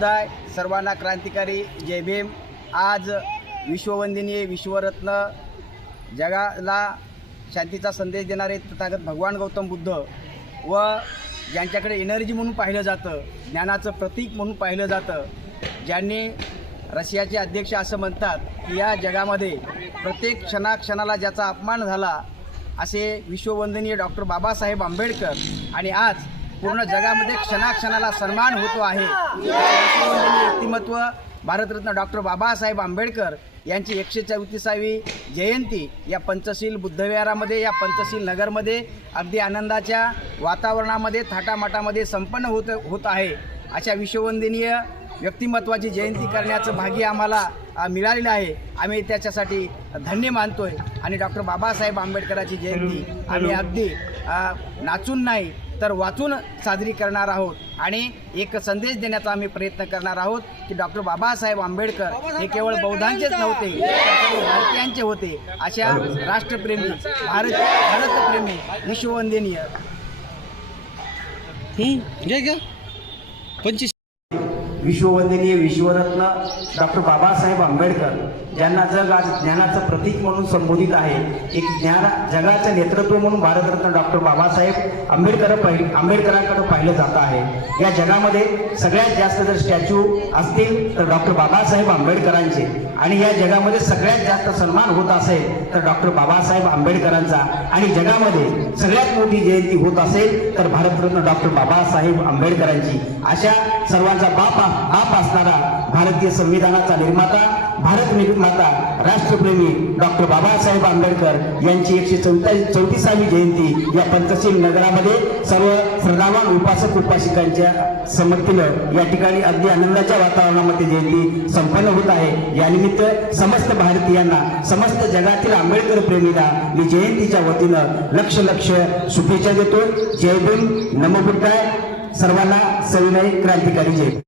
बुद्धाय सर्वांना क्रांतिकारी जय भीम. आज विश्ववंदनीय विश्वरत्न जगाला शांतीचा संदेश देणारे तथागत भगवान गौतम बुद्ध व ज्यांच्याकडे एनर्जी म्हणून पाहिलं जातं ज्ञानाचं प्रतीक म्हणून पाहिलं जातं ज्यांनी रशियाचे अध्यक्ष असं म्हणतात की या जगामध्ये प्रत्येक क्षणाक्षणाला ज्याचा अपमान झाला असे विश्ववंदनीय डॉक्टर बाबासाहेब आंबेडकर आणि आज पूर्ण जगामध्ये क्षणाक्षणाला सन्मान होतो आहे. व्यक्तिमत्व भारतरत्न डॉक्टर बाबासाहेब आंबेडकर यांची एकशे चौतीसावी जयंती या पंचशील बुद्धविहारामध्ये या पंचशील नगरमध्ये अगदी आनंदाच्या वातावरणामध्ये थाटामाटामध्ये संपन्न होत होत आहे. अशा विश्ववंदनीय व्यक्तिमत्वाची जयंती करण्याचं भाग्य आम्हाला मिळालेलं आहे. आम्ही त्याच्यासाठी धन्य मानतोय. आणि डॉक्टर बाबासाहेब आंबेडकराची जयंती आम्ही अगदी नाचून नाही तर वाचून साजरी करणार आहोत. आणि एक संदेश देण्याचा आम्ही प्रयत्न करणार आहोत की डॉक्टर बाबासाहेब आंबेडकर हे केवळ बौद्धांचेच नव्हते भारतीयांचे होते. अशा राष्ट्रप्रेमी भारत भारतप्रेमी विश्ववंदनीय. पंचवीस विश्ववंदनीय विश्वरत्न डॉक्टर बाबासाहेब आंबेडकर ज्यांना जग आज ज्ञानाचं प्रतीक म्हणून संबोधित आहे. एक ज्ञान जगाचं नेतृत्व म्हणून भारतरत्न डॉक्टर बाबासाहेब आंबेडकर पाहि आंबेडकरांकडे पाहिलं जात आहे. या जगामध्ये सगळ्यात जास्त जर स्टॅच्यू असतील तर डॉक्टर बाबासाहेब आंबेडकरांचे. आणि या जगामध्ये सगळ्यात जास्त सन्मान होत असेल तर डॉक्टर बाबासाहेब आंबेडकरांचा. आणि जगामध्ये सगळ्यात मोठी जयंती होत असेल तर भारतरत्न डॉक्टर बाबासाहेब आंबेडकरांची. अशा सर्वांचा बाप आप असणारा भारतीय संविधानाचा निर्माता भारत निर्माता राष्ट्रप्रेमी डॉक्टर बाबासाहेब आंबेडकर यांची एकशे चौतीस चौतीसावी जयंती या पंचशील नगरामध्ये सर्व श्रद्धावान उपासक उपासिकांच्या संमतीनं या ठिकाणी अगदी आनंदाच्या वातावरणामध्ये जयंती संपन्न होत आहे. यानिमित्त समस्त भारतीयांना समस्त जगातील आंबेडकर प्रेमीला मी जयंतीच्या वतीनं लक्ष लक्ष शुभेच्छा देतो. जय भीम. नमो सर्वांना सविनय क्रांतिकारी जय.